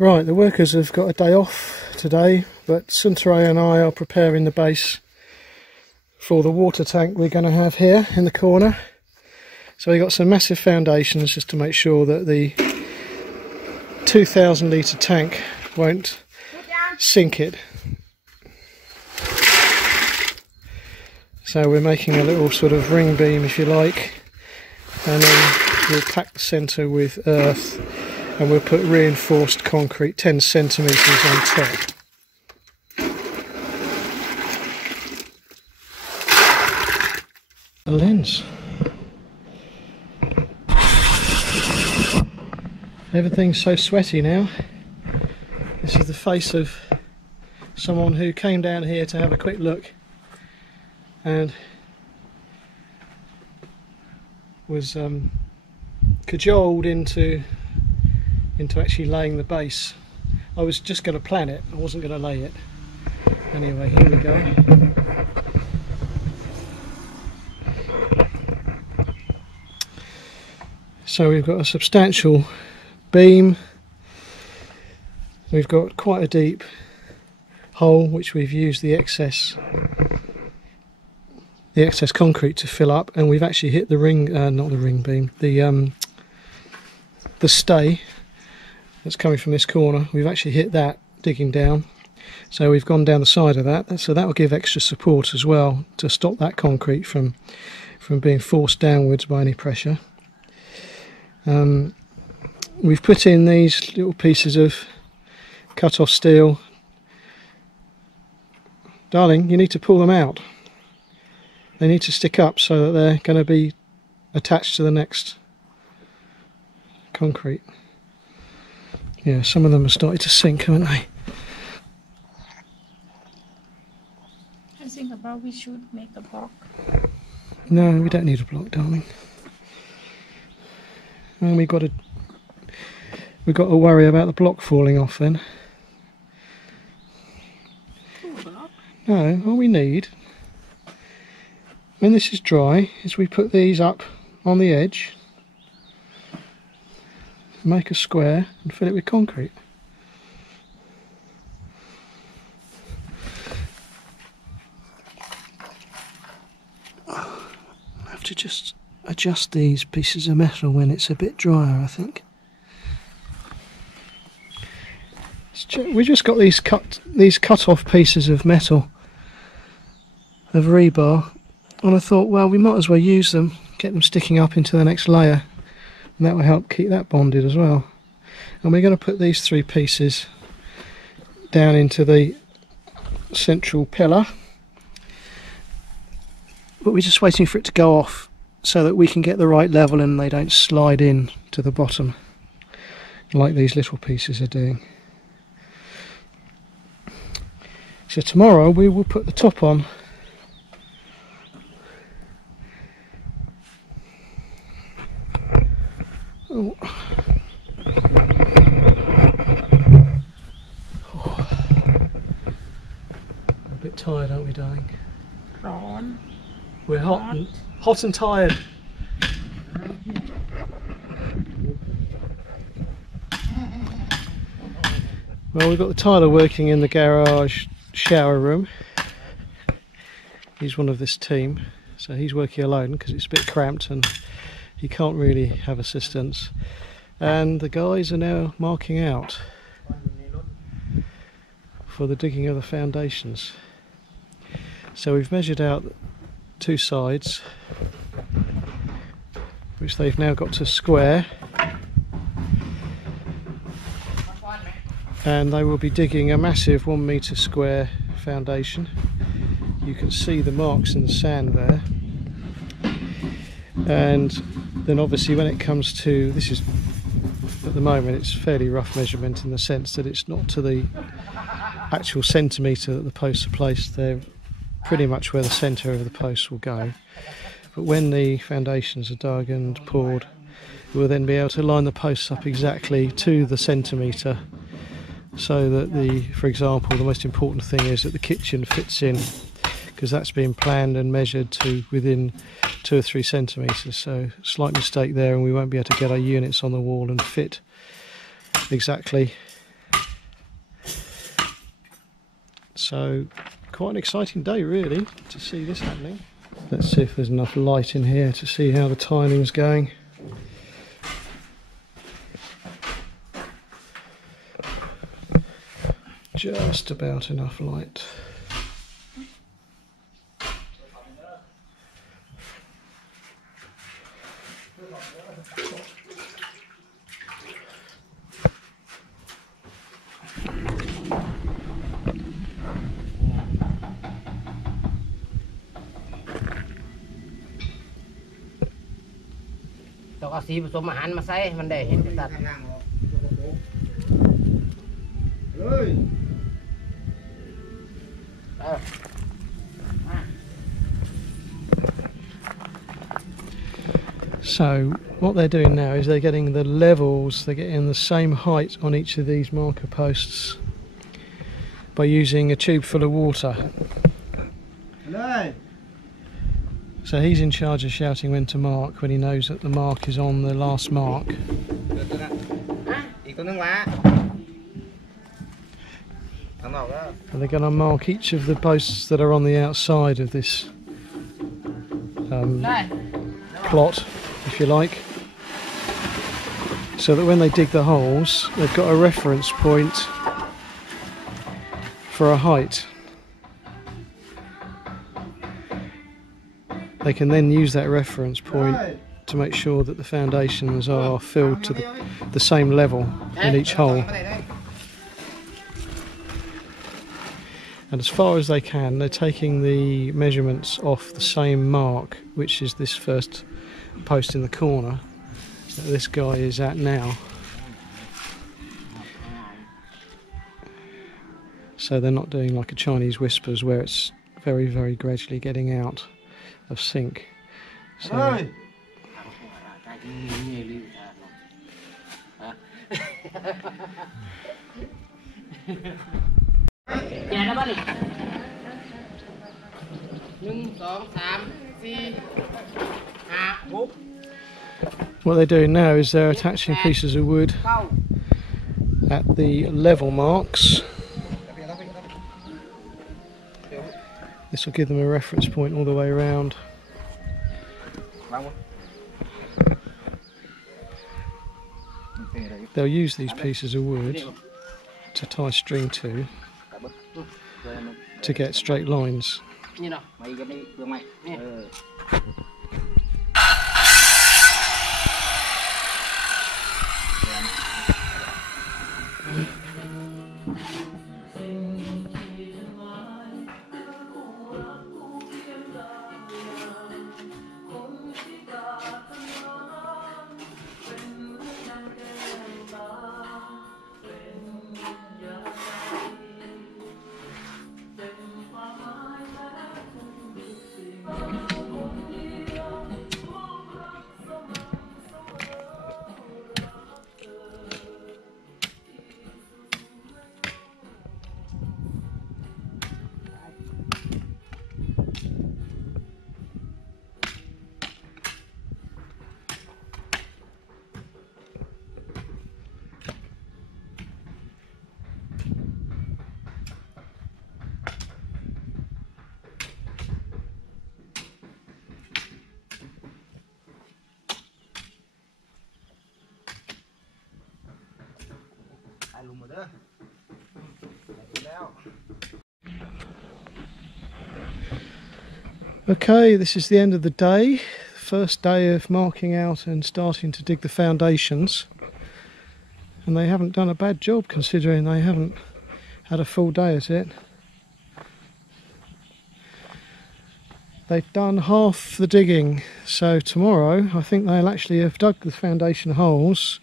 Right, the workers have got a day off today, but Suntaray and I are preparing the base for the water tank we're going to have here in the corner. So we've got some massive foundations just to make sure that the 2,000 litre tank won't sink it. So we're making a little sort of ring beam, if you like, and then we'll pack the centre with earth. And we'll put reinforced concrete 10 centimetres on top. The lens. Everything's so sweaty now. This is the face of someone who came down here to have a quick look and was cajoled into actually laying the base. I was just going to plan it, I wasn't going to lay it. Anyway, here we go. So we've got a substantial beam, we've got quite a deep hole which we've used the excess concrete to fill up, and we've actually hit the ring, not the ring beam, the stay that's coming from this corner. We've actually hit that digging down, so we've gone down the side of that, so that will give extra support as well to stop that concrete from being forced downwards by any pressure. We've put in these little pieces of cut off steel. Darling, you need to pull them out. They need to stick up so that they're going to be attached to the next concrete. Yeah, some of them have started to sink, haven't they? I think about we should make a block. No, we don't need a block, darling. And we've got to worry about the block falling off then. No, all we need, when this is dry, is we put these up on the edge, make a square and fill it with concrete. I have to just adjust these pieces of metal when it's a bit drier, I think. We just got these cut off pieces of metal, of rebar, and I thought, well, we might as well use them, get them sticking up into the next layer, and that will help keep that bonded as well. And we're going to put these three pieces down into the central pillar, but we're just waiting for it to go off so that we can get the right level and they don't slide in to the bottom like these little pieces are doing. So tomorrow we will put the top on. Oh. A bit tired, aren't we, darling? Prawn. We're hot and tired. Well, we've got the tiler working in the garage shower room. He's one of this team, so he's working alone because it's a bit cramped and he can't really have assistance. And the guys are now marking out for the digging of the foundations. So we've measured out two sides, which they've now got to square, and they will be digging a massive 1 metre square foundation. You can see the marks in the sand there, and then obviously when it comes to, this is at the moment it's fairly rough measurement in the sense that it's not to the actual centimetre that the posts are placed. They're pretty much where the centre of the posts will go, but when the foundations are dug and poured, we'll then be able to line the posts up exactly to the centimetre, so that for example, the most important thing is that the kitchen fits in, because that's been planned and measured to within 2 or 3 centimetres. So slight mistake there and we won't be able to get our units on the wall and fit exactly So quite an exciting day really to see this happening. Let's see if there's enough light in here to see how the timing's going. Just about enough light.ต้องเอาสีผสมอาหารมาใส่มันได้เห็นชัด So what they're doing now is they're getting the levels, they're getting the same height on each of these marker posts by using a tube full of water. So he's in charge of shouting when to mark when he knows that the mark is on the last mark. And they're going to mark each of the posts that are on the outside of this plot, if you like, so that when they dig the holes they've got a reference point for a height. They can then use that reference point to make sure that the foundations are filled to the same level in each hole. And as far as they can, they're taking the measurements off the same mark, which is this first post in the corner that this guy is at now. So they're not doing like a Chinese whispers where it's very, very gradually getting out of sync. So what they're doing now is they're attaching pieces of wood at the level marks. This will give them a reference point all the way around. They'll use these pieces of wood to tie string to get straight lines. Okay, this is the end of the day, first day of marking out and starting to dig the foundations, and they haven't done a bad job considering they haven't had a full day at it. They've done half the digging, so tomorrow I think they'll actually have dug the foundation holes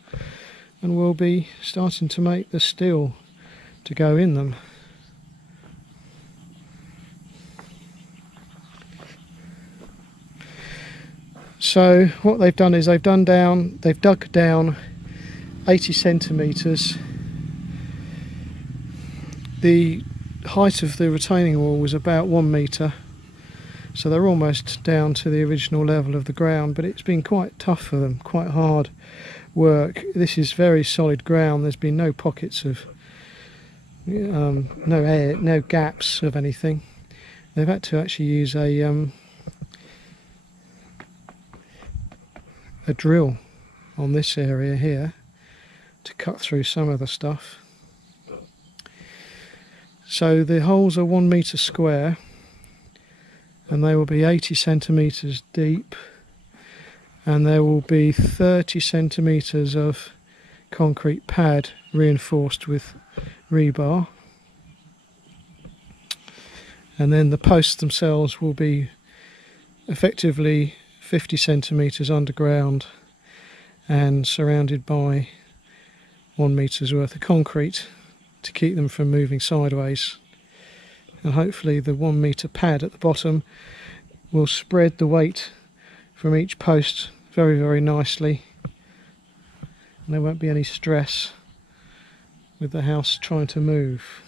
and will be starting to make the steel to go in them. So what they've done is they've dug down 80 centimetres. The height of the retaining wall was about 1 metre, so they're almost down to the original level of the ground, but it's been quite tough for them, quite hard work. This is very solid ground, there's been no pockets of no air, no gaps of anything. They've had to actually use a drill on this area here to cut through some of the stuff. So the holes are 1 metre square, and they will be 80 centimetres deep, and there will be 30 centimetres of concrete pad reinforced with rebar, and then the posts themselves will be effectively 50 centimetres underground and surrounded by 1 metre's worth of concrete to keep them from moving sideways. And hopefully the 1 metre pad at the bottom will spread the weight from each post very, very nicely, and there won't be any stress with the house trying to move.